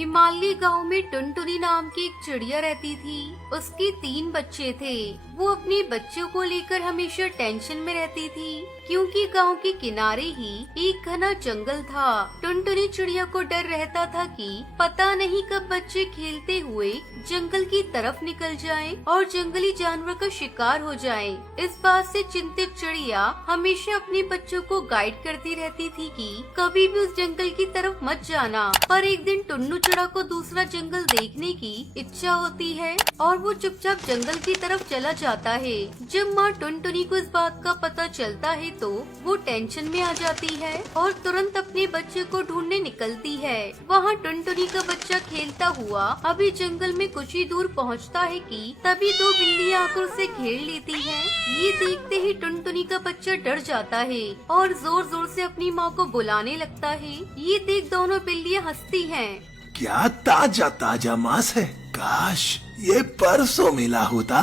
हिमालय गांव में टुनटुनी नाम की एक चिड़िया रहती थी। उसके 3 बच्चे थे। वो अपने बच्चों को लेकर हमेशा टेंशन में रहती थी, क्योंकि गांव के किनारे ही एक घना जंगल था। टुनटुनी चिड़िया को डर रहता था कि पता नहीं कब बच्चे खेलते हुए जंगल की तरफ निकल जाएं और जंगली जानवर का शिकार हो जाएं। इस बात से चिंतित चिड़िया हमेशा अपने बच्चों को गाइड करती रहती थी कि कभी भी उस जंगल की तरफ मत जाना। पर एक दिन टुन्नू चिड़ा को दूसरा जंगल देखने की इच्छा होती है और वो चुपचाप जंगल की तरफ चला जाता है। जब माँ टुनटुनी को इस बात का पता चलता है तो वो टेंशन में आ जाती है और तुरंत अपने बच्चे को ढूंढने निकलती है। वहाँ टुनटुनी का बच्चा खेलता हुआ अभी जंगल में कुछ ही दूर पहुँचता है कि तभी 2 बिल्लियाँ आकर उसे घेर लेती हैं। ये देखते ही टुनटुनी का बच्चा डर जाता है और जोर जोर से अपनी माँ को बुलाने लगता है। ये देख दोनों बिल्लियाँ हंसती हैं। क्या ताजा ताजा मांस है, काश ये परसों मिला होता।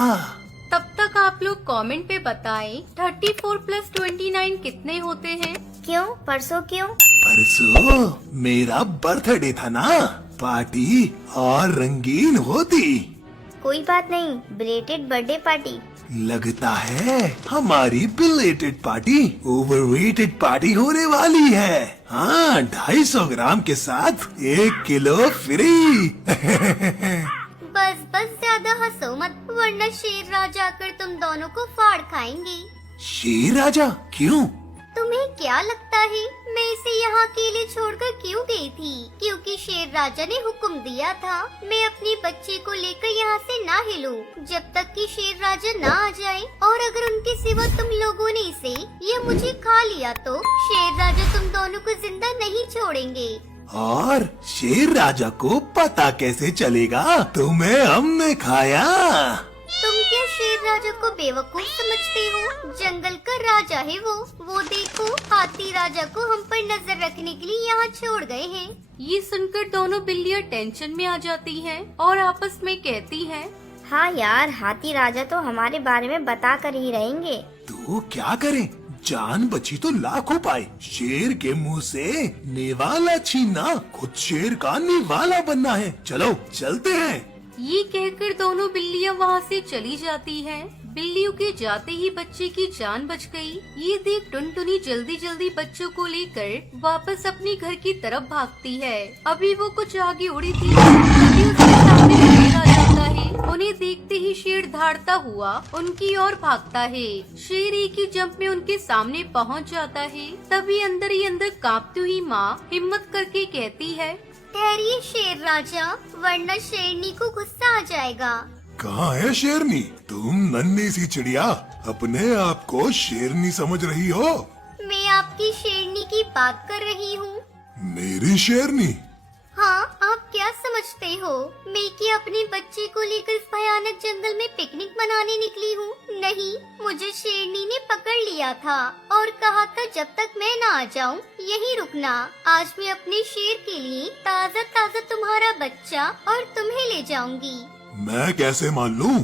तब तक आप लोग कमेंट पे बताएं 34 + 29 कितने होते हैं। क्यों परसों क्यों? परसों मेरा बर्थडे था ना, पार्टी और रंगीन होती। कोई बात नहीं, बिलेटेड बर्थडे पार्टी। लगता है हमारी बिलेटेड पार्टी ओवरवेटेड पार्टी होने वाली है। हाँ, 250 ग्राम के साथ 1 किलो फ्री। बस बस ज्यादा हंसो मत, वरना शेर राजा आकर तुम दोनों को फाड़ खाएंगे। शेर राजा क्यों? तुम्हें क्या लगता है मैं इसे यहाँ अकेले छोड़कर क्यों गई थी? क्योंकि शेर राजा ने हुक्म दिया था मैं अपने बच्चे को लेकर यहाँ से ना हिलूं जब तक कि शेर राजा ना आ जाए, और अगर उनके सिवा तुम लोगों ने इसे या मुझे खा लिया तो शेर राजा तुम दोनों को जिंदा नहीं छोड़ेंगे। और शेर राजा को पता कैसे चलेगा तुम्हें हमने खाया? तुम क्या शेर राजा को बेवकूफ समझते हो? जंगल का राजा है वो देखो हाथी राजा को हम पर नजर रखने के लिए यहाँ छोड़ गए हैं। ये सुनकर दोनों बिल्लियाँ टेंशन में आ जाती हैं और आपस में कहती हैं, हाँ यार, हाथी राजा तो हमारे बारे में बता कर ही रहेंगे। तो क्या करें, जान बची तो लाखों पाए। शेर के मुंह से निवाला छीनना खुद शेर का निवाला बनना है। चलो चलते हैं। ये कहकर दोनों बिल्लियाँ वहाँ से चली जाती हैं। बिल्लियों के जाते ही बच्चे की जान बच गई। ये देख टुनटुनी जल्दी जल्दी बच्चों को लेकर वापस अपने घर की तरफ भागती है। अभी वो कुछ आगे उड़ी थी तभी उसके सामने शेर आ जाता है। उन्हें देखते ही शेर धाड़ता हुआ उनकी ओर भागता है। शेर एक ही जंप में उनके सामने पहुँच जाता है। तभी अंदर ही अंदर कांपती हुई माँ हिम्मत करके कहती है, ठहरिए शेर राजा, वरना शेरनी को गुस्सा आ जाएगा। कहाँ है शेरनी? तुम नन्ही सी चिड़िया अपने आप को शेरनी समझ रही हो? मैं आपकी शेरनी की बात कर रही हूँ। मेरी शेरनी? हाँ, आप क्या समझते हो मैं कि अपने बच्चे को लेकर इस भयानक जंगल में पिकनिक मनाने निकली हूँ? नहीं, मुझे शेरनी ने पकड़ लिया था और कहा था जब तक मैं ना आ जाऊँ यहीं रुकना। आज मैं अपने शेर के लिए ताज़ा ताज़ा तुम्हारा बच्चा और तुम्हें ले जाऊंगी। मैं कैसे मान लूं?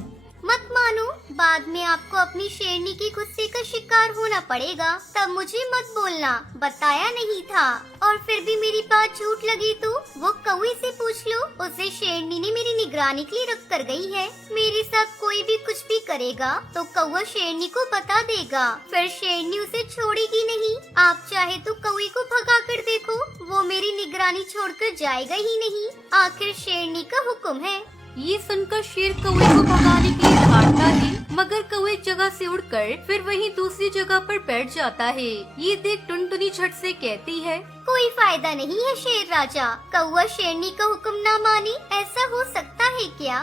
मत मानो, बाद में आपको अपनी शेरनी की गुस्से का शिकार होना पड़ेगा। तब मुझे मत बोलना बताया नहीं था, और फिर भी मेरी बात झूठ लगी तो वो कौवे से पूछ लो। उसे शेरनी ने मेरी निगरानी के लिए रख कर गई है। मेरे साथ कोई भी कुछ भी करेगा तो कौवा शेरनी को बता देगा, फिर शेरनी उसे छोड़ेगी नहीं। आप चाहे तो कौवे को भगा कर देखो, वो मेरी निगरानी छोड़कर जाएगा ही नहीं। आखिर शेरनी का हुक्म है। ये सुनकर शेर कौवे को भगाने के लिए भागता है, मगर कौवे जगह से उड़कर फिर वहीं दूसरी जगह पर बैठ जाता है। ये देख टुनटुनी झट से कहती है, कोई फायदा नहीं है शेर राजा, कौवा शेरनी का हुक्म ना माने, ऐसा हो सकता है क्या?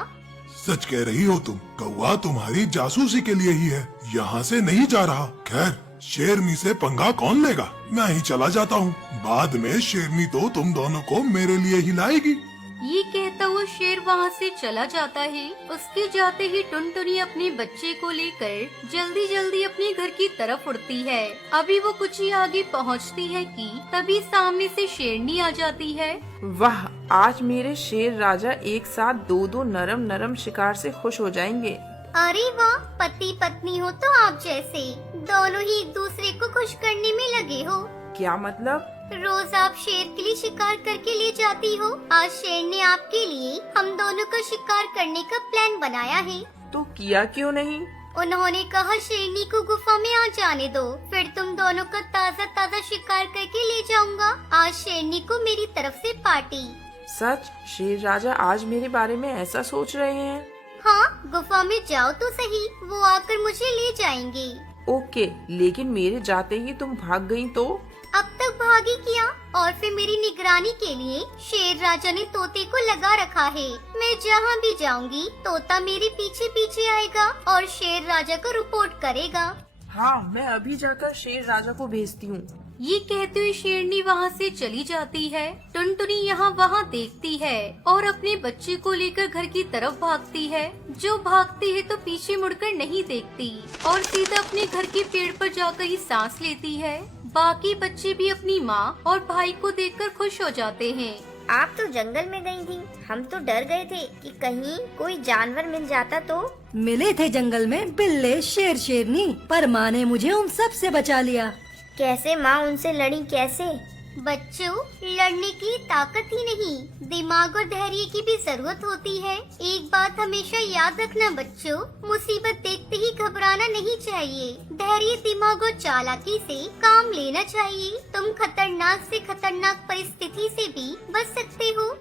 सच कह रही हो तुम। कौवा तुम्हारी जासूसी के लिए ही है, यहाँ से नहीं जा रहा। खैर, शेरनी से पंगा कौन लेगा, मैं ही चला जाता हूँ। बाद में शेरनी तो तुम दोनों को मेरे लिए ही लाएगी। ये कहता हुआ शेर वहाँ से चला जाता है। उसके जाते ही टुनटुनी अपने बच्चे को लेकर जल्दी जल्दी अपने घर की तरफ उड़ती है। अभी वो कुछ ही आगे पहुँचती है कि तभी सामने से शेरनी आ जाती है। वाह, आज मेरे शेर राजा एक साथ 2-2 नरम नरम शिकार से खुश हो जाएंगे। अरे वाह, पति पत्नी हो तो आप जैसे, दोनों ही एक दूसरे को खुश करने में लगे हो। क्या मतलब? रोज आप शेर के लिए शिकार करके ले जाती हो। आज शेर ने आपके लिए हम दोनों का शिकार करने का प्लान बनाया है। तो किया क्यों नहीं? उन्होंने कहा शेरनी को गुफा में आ जाने दो, फिर तुम दोनों का ताज़ा ताज़ा शिकार करके ले जाऊंगा। आज शेरनी को मेरी तरफ से पार्टी। सच? शेर राजा आज मेरे बारे में ऐसा सोच रहे हैं? हाँ, गुफा में जाओ तो सही, वो आकर मुझे ले जाएंगे। ओके, लेकिन मेरे जाते ही तुम भाग गई तो? अब तक भागी किया, और फिर मेरी निगरानी के लिए शेर राजा ने तोते को लगा रखा है। मैं जहाँ भी जाऊंगी तोता मेरे पीछे पीछे आएगा और शेर राजा को रिपोर्ट करेगा। हाँ, मैं अभी जाकर शेर राजा को भेजती हूँ। ये कहते हुए शेरनी वहाँ से चली जाती है। टुनटुनी यहाँ वहाँ देखती है और अपने बच्चे को लेकर घर की तरफ भागती है। जो भागती है तो पीछे मुड़कर नहीं देखती और सीधा अपने घर के पेड़ पर जाकर ही सांस लेती है। बाकी बच्चे भी अपनी माँ और भाई को देखकर खुश हो जाते हैं। आप तो जंगल में गई थी, हम तो डर गए थे कि कहीं कोई जानवर मिल जाता तो। मिले थे जंगल में बिल्ले, शेर, शेरनी, पर माँ ने मुझे उन सब से बचा लिया। कैसे माँ उनसे लड़ी कैसे? बच्चों, लड़ने की ताकत ही नहीं, दिमाग और धैर्य की भी जरूरत होती है। एक बात हमेशा याद रखना बच्चों, मुसीबत देखते ही घबराना नहीं चाहिए। धैर्य, दिमाग और चालाकी से काम लेना चाहिए। तुम खतरनाक से खतरनाक परिस्थिति से भी बच सकते हो।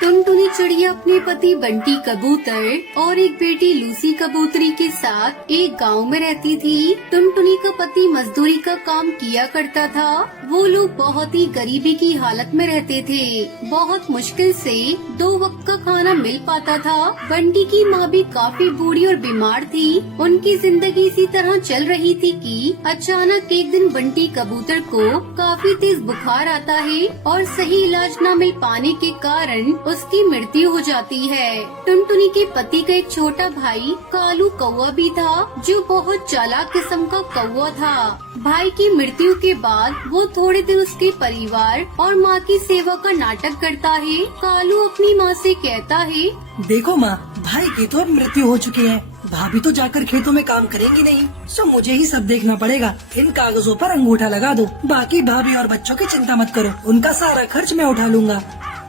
टुनटुनी चिड़िया अपने पति बंटी कबूतर और एक बेटी लूसी कबूतरी के साथ एक गांव में रहती थी। टुनटुनी का पति मजदूरी का काम किया करता था। वो लोग बहुत ही गरीबी की हालत में रहते थे। बहुत मुश्किल से 2 वक्त का खाना मिल पाता था। बंटी की माँ भी काफी बूढ़ी और बीमार थी। उनकी जिंदगी इसी तरह चल रही थी कि अचानक एक दिन बंटी कबूतर को काफी तेज बुखार आता है और सही इलाज न मिल पाने के कारण उसकी मृत्यु हो जाती है। टुनटुनी के पति का एक छोटा भाई कालू कौवा भी था, जो बहुत चालाक किस्म का कौवा था। भाई की मृत्यु के बाद वो थोड़े दिन उसके परिवार और माँ की सेवा का नाटक करता है। कालू अपनी माँ से कहता है, देखो माँ, भाई की तो अब मृत्यु हो चुकी है। भाभी तो जाकर खेतों में काम करेंगी नहीं, सो मुझे ही सब देखना पड़ेगा। इन कागजों पर अंगूठा लगा दो, बाकी भाभी और बच्चों की चिंता मत करो, उनका सारा खर्च मैं उठा लूंगा।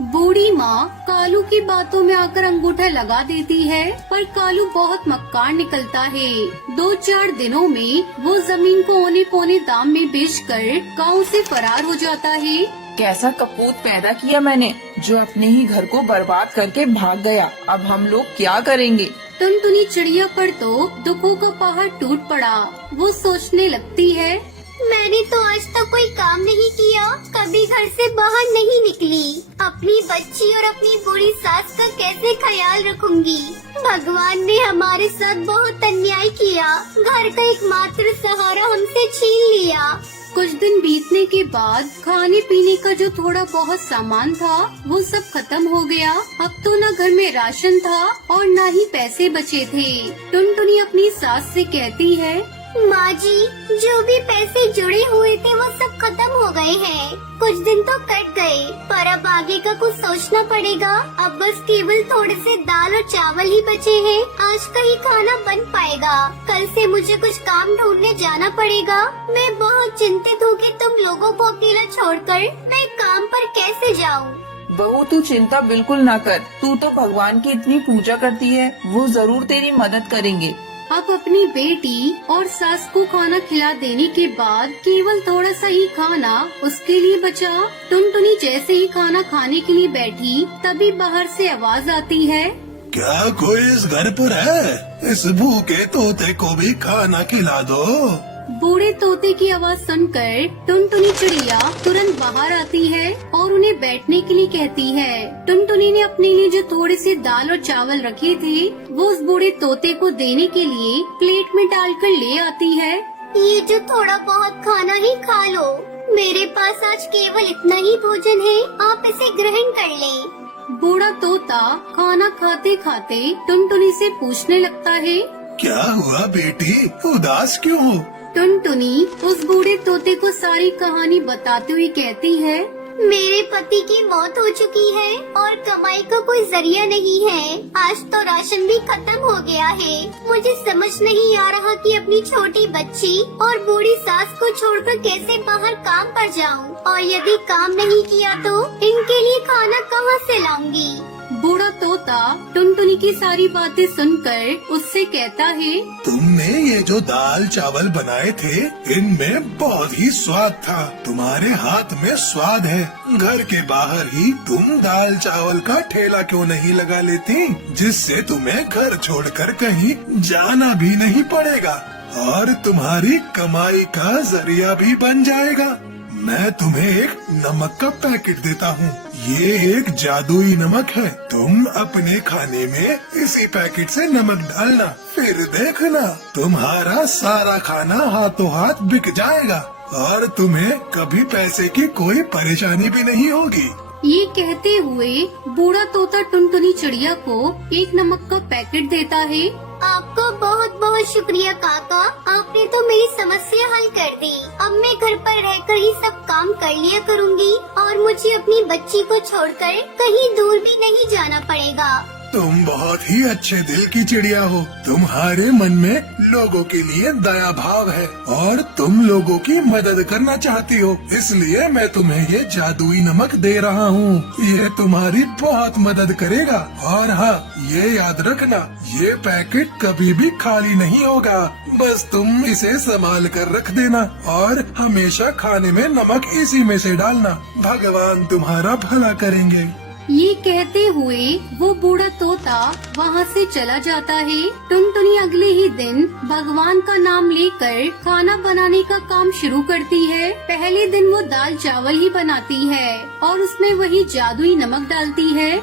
बूढ़ी माँ कालू की बातों में आकर अंगूठा लगा देती है, पर कालू बहुत मक्कार निकलता है। 2-4 दिनों में वो जमीन को औने पौने दाम में बेचकर गांव से फरार हो जाता है। कैसा कपूत पैदा किया मैंने, जो अपने ही घर को बर्बाद करके भाग गया। अब हम लोग क्या करेंगे? टुनटुनी चिड़िया पर तो दुखों का पहाड़ टूट पड़ा। वो सोचने लगती है, मैंने तो आज तक कोई काम नहीं किया, कभी घर से बाहर नहीं निकली। अपनी बच्ची और अपनी बूढ़ी सास का कैसे ख्याल रखूंगी? भगवान ने हमारे साथ बहुत अन्याय किया, घर का एकमात्र सहारा हमसे छीन लिया। कुछ दिन बीतने के बाद खाने पीने का जो थोड़ा बहुत सामान था वो सब खत्म हो गया। अब तो न घर में राशन था और न ही पैसे बचे थे। टुनटुनी अपनी सास से कहती है, माँ जी, जो भी पैसे जुड़े हुए थे वो सब खत्म हो गए हैं। कुछ दिन तो कट गए, पर अब आगे का कुछ सोचना पड़ेगा। अब बस केवल थोड़े से दाल और चावल ही बचे हैं। आज का ही खाना बन पाएगा, कल से मुझे कुछ काम ढूंढने जाना पड़ेगा। मैं बहुत चिंतित हूँ कि तुम लोगों को अकेला छोड़कर मैं काम पर कैसे जाऊँ। बहू, तू चिंता बिल्कुल ना कर। तू तो भगवान की इतनी पूजा करती है, वो जरूर तेरी मदद करेंगे। अब अपनी बेटी और सास को खाना खिला देने के बाद केवल थोड़ा सा ही खाना उसके लिए बचा। टुनटुनी जैसे ही खाना खाने के लिए बैठी, तभी बाहर से आवाज आती है, क्या कोई इस घर पर है? इस भूखे तोते को भी खाना खिला दो। बूढ़े तोते की आवाज सुनकर टुनटुनी चिड़िया तुरंत बाहर आती है और उन्हें बैठने के लिए कहती है। टुनटुनी ने अपने लिए जो थोड़े से दाल और चावल रखे थे वो उस बूढ़े तोते को देने के लिए प्लेट में डालकर ले आती है। ये जो थोड़ा बहुत खाना ही खा लो, मेरे पास आज केवल इतना ही भोजन है, आप इसे ग्रहण कर लें। बूढ़ा तोता खाना खाते खाते टुनटुनी से पूछने लगता है, क्या हुआ बेटी, उदास क्यों हो? टुनटुनी उस बूढ़े तोते को सारी कहानी बताते हुए कहती है, मेरे पति की मौत हो चुकी है और कमाई का कोई जरिया नहीं है। आज तो राशन भी खत्म हो गया है। मुझे समझ नहीं आ रहा कि अपनी छोटी बच्ची और बूढ़ी सास को छोड़कर कैसे बाहर काम पर जाऊं, और यदि काम नहीं किया तो इनके लिए खाना कहां से लाऊंगी। बूढ़ा तोता टुनटुनी की सारी बातें सुनकर उससे कहता है, तुमने ये जो दाल चावल बनाए थे इनमें बहुत ही स्वाद था। तुम्हारे हाथ में स्वाद है। घर के बाहर ही तुम दाल चावल का ठेला क्यों नहीं लगा लेती, जिससे तुम्हें घर छोड़कर कहीं जाना भी नहीं पड़ेगा और तुम्हारी कमाई का जरिया भी बन जाएगा। मैं तुम्हें एक नमक का पैकेट देता हूँ। ये एक जादुई नमक है। तुम अपने खाने में इसी पैकेट से नमक डालना, फिर देखना तुम्हारा सारा खाना हाथों हाथ बिक जाएगा और तुम्हें कभी पैसे की कोई परेशानी भी नहीं होगी। ये कहते हुए बूढ़ा तोता टुनटुनी चिड़िया को एक नमक का पैकेट देता है। आपको बहुत बहुत शुक्रिया काका, आपने तो मेरी समस्या हल कर दी। अब मैं घर पर रहकर ही सब काम कर लिया करूँगी और मुझे अपनी बच्ची को छोड़कर कहीं दूर भी नहीं जाना पड़ेगा। तुम बहुत ही अच्छे दिल की चिड़िया हो। तुम्हारे मन में लोगों के लिए दया भाव है और तुम लोगों की मदद करना चाहती हो, इसलिए मैं तुम्हें ये जादुई नमक दे रहा हूँ। ये तुम्हारी बहुत मदद करेगा। और हाँ, ये याद रखना, ये पैकेट कभी भी खाली नहीं होगा। बस तुम इसे संभाल कर रख देना और हमेशा खाने में नमक इसी में से डालना। भगवान तुम्हारा भला करेंगे। ये कहते हुए वो बूढ़ा तोता वहाँ से चला जाता है। टुनटुनी अगले ही दिन भगवान का नाम लेकर खाना बनाने का काम शुरू करती है। पहले दिन वो दाल चावल ही बनाती है और उसमें वही जादुई नमक डालती है।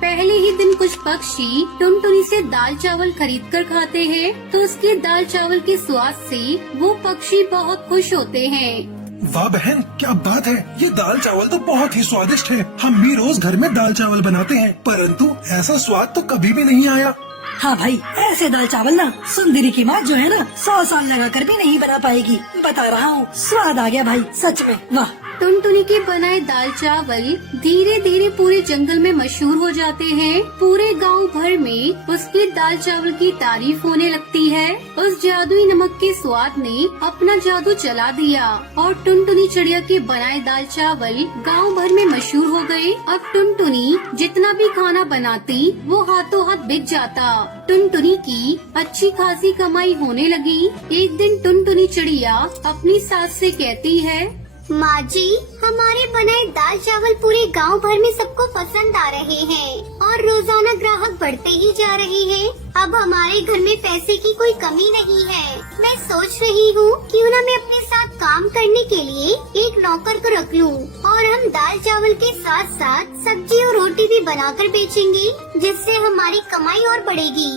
पहले ही दिन कुछ पक्षी टुनटुनी से दाल चावल खरीद कर खाते हैं, तो उसके दाल चावल के स्वाद से वो पक्षी बहुत खुश होते हैं। वाह बहन, क्या बात है। ये दाल चावल तो बहुत ही स्वादिष्ट है। हम भी रोज घर में दाल चावल बनाते हैं, परंतु ऐसा स्वाद तो कभी भी नहीं आया। हाँ भाई, ऐसे दाल चावल ना सुंदरी की माँ जो है ना 100 साल लगा कर भी नहीं बना पाएगी। बता रहा हूँ, स्वाद आ गया भाई, सच में वाह। टुनटुनी के बनाए दाल चावल धीरे धीरे पूरे जंगल में मशहूर हो जाते हैं। पूरे गांव भर में उसके दाल चावल की तारीफ होने लगती है। उस जादुई नमक के स्वाद ने अपना जादू चला दिया और टुनटुनी चिड़िया के बनाए दाल चावल गांव भर में मशहूर हो गए। अब टुनटुनी जितना भी खाना बनाती वो हाथों हाथ बिक जाता। टुनटुनी की अच्छी खासी कमाई होने लगी। एक दिन टुनटुनी चिड़िया अपनी सास से कहती है, माँ जी, हमारे बनाए दाल चावल पूरे गांव भर में सबको पसंद आ रहे हैं और रोजाना ग्राहक बढ़ते ही जा रहे हैं। अब हमारे घर में पैसे की कोई कमी नहीं है। मैं सोच रही हूँ क्यों न मैं अपने साथ काम करने के लिए एक नौकर को रख लूँ और हम दाल चावल के साथ साथ सब्जी और रोटी भी बनाकर बेचेंगे, जिससे हमारी कमाई और बढ़ेगी।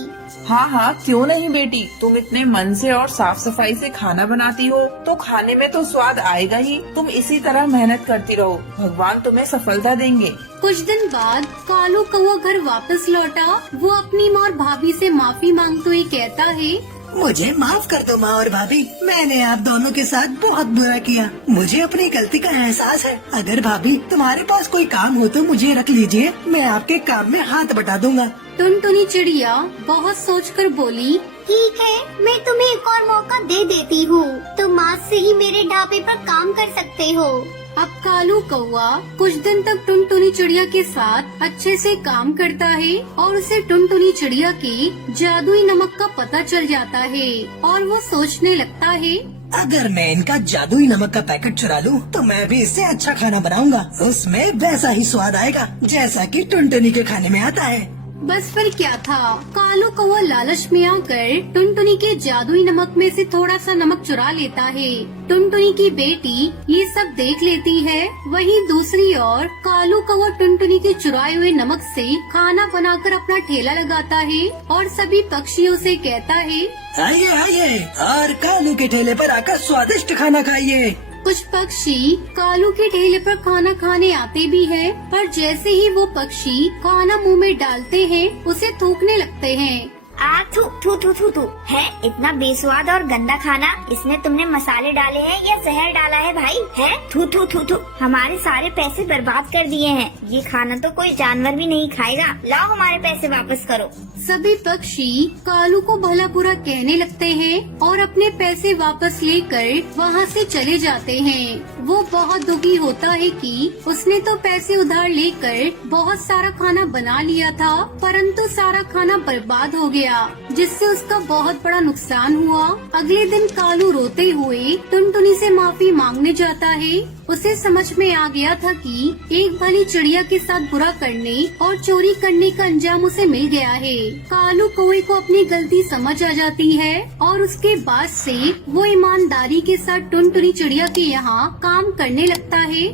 हाँ हाँ, क्यों नहीं बेटी। तुम इतने मन से और साफ सफाई से खाना बनाती हो तो खाने में तो स्वाद आएगा ही। तुम इसी तरह मेहनत करती रहो, भगवान तुम्हें सफलता देंगे। कुछ दिन बाद कालू कौवा घर वापस लौटा। वो अपनी माँ और भाभी से माफी मांगते हुए कहता है, मुझे माफ कर दो माँ और भाभी, मैंने आप दोनों के साथ बहुत बुरा किया। मुझे अपनी गलती का एहसास है। अगर भाभी तुम्हारे पास कोई काम हो तो मुझे रख लीजिए, मैं आपके काम में हाथ बटा दूंगा। टुनटुनी चिड़िया बहुत सोचकर बोली, ठीक है, मैं तुम्हें एक और मौका दे देती हूँ। तुम आज से ही मेरे ढाबे पर काम कर सकते हो। अब कालू कौवा कुछ दिन तक टुनटुनी चिड़िया के साथ अच्छे से काम करता है और उसे टुनटुनी चिड़िया के जादुई नमक का पता चल जाता है और वो सोचने लगता है, अगर मैं इनका जादुई नमक का पैकेट चुरा लूं, तो मैं भी इससे अच्छा खाना बनाऊंगा। उसमें वैसा ही स्वाद आएगा जैसा कि टुनटुनी के खाने में आता है। बस फिर क्या था, कालू कौवा लालच में आकर टुनटुनी के जादुई नमक में से थोड़ा सा नमक चुरा लेता है। टुनटुनी की बेटी ये सब देख लेती है। वहीं दूसरी ओर कालू कौवा टुनटुनी के चुराए हुए नमक से खाना बनाकर अपना ठेला लगाता है और सभी पक्षियों से कहता है, आइए आइए और कालू के ठेले पर आकर स्वादिष्ट खाना खाइए। कुछ पक्षी कालू के ठेले पर खाना खाने आते भी हैं, पर जैसे ही वो पक्षी खाना मुंह में डालते हैं उसे थूकने लगते हैं। आ थू थू थू थू थू है, इतना बेस्वाद और गंदा खाना। इसमें तुमने मसाले डाले हैं या जहर डाला है भाई? है थू थू थू थू, हमारे सारे पैसे बर्बाद कर दिए हैं। ये खाना तो कोई जानवर भी नहीं खाएगा। लाओ हमारे पैसे वापस करो। सभी पक्षी कालू को भला बुरा कहने लगते हैं और अपने पैसे वापस लेकर वहाँ से चले जाते हैं। वो बहुत दुखी होता है कि उसने तो पैसे उधार लेकर बहुत सारा खाना बना लिया था, परंतु सारा खाना बर्बाद हो गया, जिससे उसका बहुत बड़ा नुकसान हुआ। अगले दिन कालू रोते हुए टुनटुनी से माफी मांगने जाता है। उसे समझ में आ गया था कि एक भली चिड़िया के साथ बुरा करने और चोरी करने का अंजाम उसे मिल गया है। कालू कौवे को अपनी गलती समझ आ जाती है और उसके बाद से वो ईमानदारी के साथ टुनटुनी चिड़िया के यहाँ काम करने लगता है।